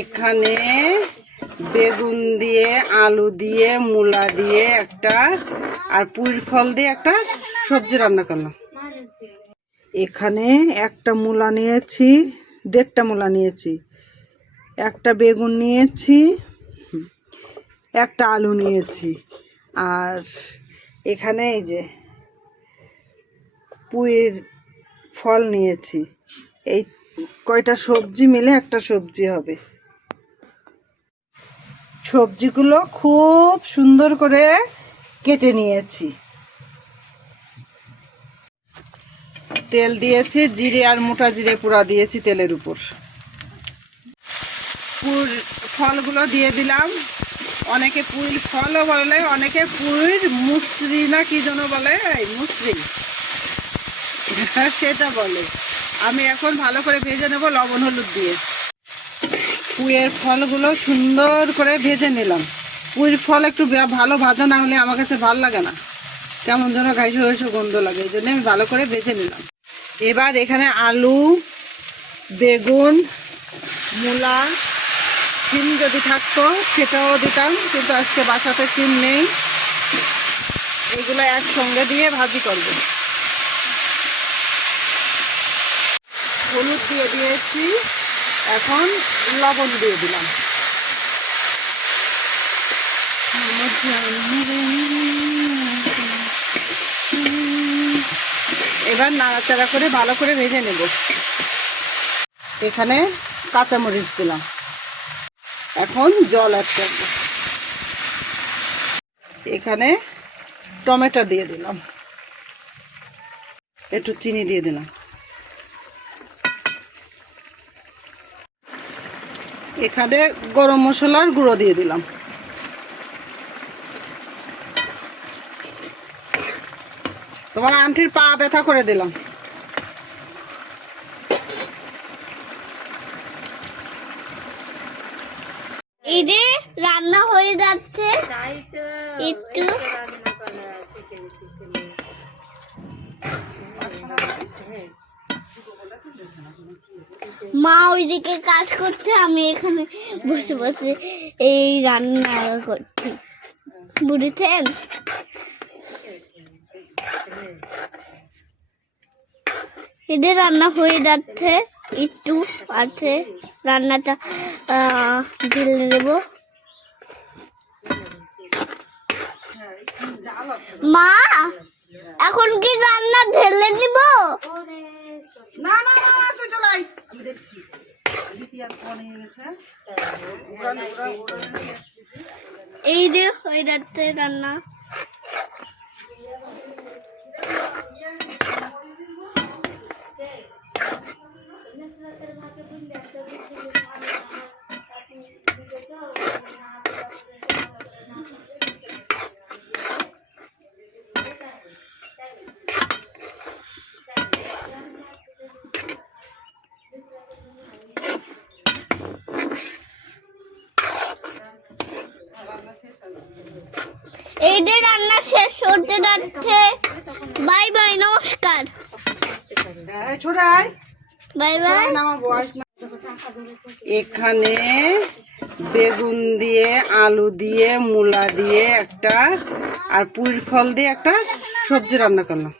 এখানে বেগুন দিয়ে, আলু দিয়ে, মূলা দিয়ে একটা, আর পুঁইর ফল দিয়ে একটা সবজি রান্না করলাম। এখানে একটা মূলা নিয়েছি, দেড়টা মূলা নিয়েছি। একটা বেগুন নিয়েছি, একটা আলু নিয়েছি। আর এখানে এই যে পুঁইর ফল নিয়েছি। এই কয়টা সবজি মিলে একটা সবজি হবে। সবজিগুলো খুব সুন্দর করে কেটে নিয়েছি। তেল দিয়েছি, জিরে আর মোটা জিরে পুরা দিয়েছি তেলের উপর। পুর ফলগুলো দিয়ে দিলাম। অনেকে পুঁইর ফলও বলে, অনেকে পুঁইর মুসরি না কি যেন বলে মুসরি। সেটা বলে। আমি এখন ভালো করে ভেজে নেব লবণ, হলুদ দিয়ে। পুঁয়ের ফলগুলো সুন্দর করে ভেজে নিলাম। পুঁইর ফল একটু ভালো ভাজা না হলে আমার কাছে ভালো লাগে না। কেমন যেন ঘাইশো ঘাইশো গন্ধ লাগে, এই জন্য আমি ভালো করে ভেজে নিলাম। এবার এখানে আলু, বেগুন, মূলা সিম যদি থাকতো, সেটাও দিতাম, কিন্তু আজকে বাসাতে সিম নেই। এগুলো একসঙ্গে দিয়ে ভাজি করব। হলুদ দিয়ে দিয়েছি। এখন লবণ দিয়ে দিলাম। এবার নাড়াচাড়া করে ভালো করে ভেজে নেব। এখানে কাঁচামরিচ দিলাম। এখন জল করব। এখানে টমেটো দিয়ে দিলাম। একটু চিনি দিয়ে দিলাম। এখানে গরম মশলার গুঁড়ো দিয়ে দিলাম। তোমার আন্টির পা ব্যথা করে দিলাম। এই যে রান্না হয়ে যাচ্ছে। একটু। মা ওইদিকে কাজ করছে, আমি এখানে বসে বসে এই রান্না করছি। বুঝেছেন? এদের রান্না হয়ে যাচ্ছে, একটু আছে। রান্নাটা ঢেলে দেবো। মা, এখন কি রান্না ঢেলে দিব? না না না না তুই আমি দেখছি। হয়ে গেছে। এই দেখ হয়ে যাচ্ছে রান্না। যে রান্না শেষ হতে যাচ্ছে। বাই বাই নমস্কার। Bye bye. এখানে বেগুন দিয়ে আলু দিয়ে মূলা দিয়ে একটা আর পুঁইর ফল দিয়ে একটা সবজি রান্না করলাম।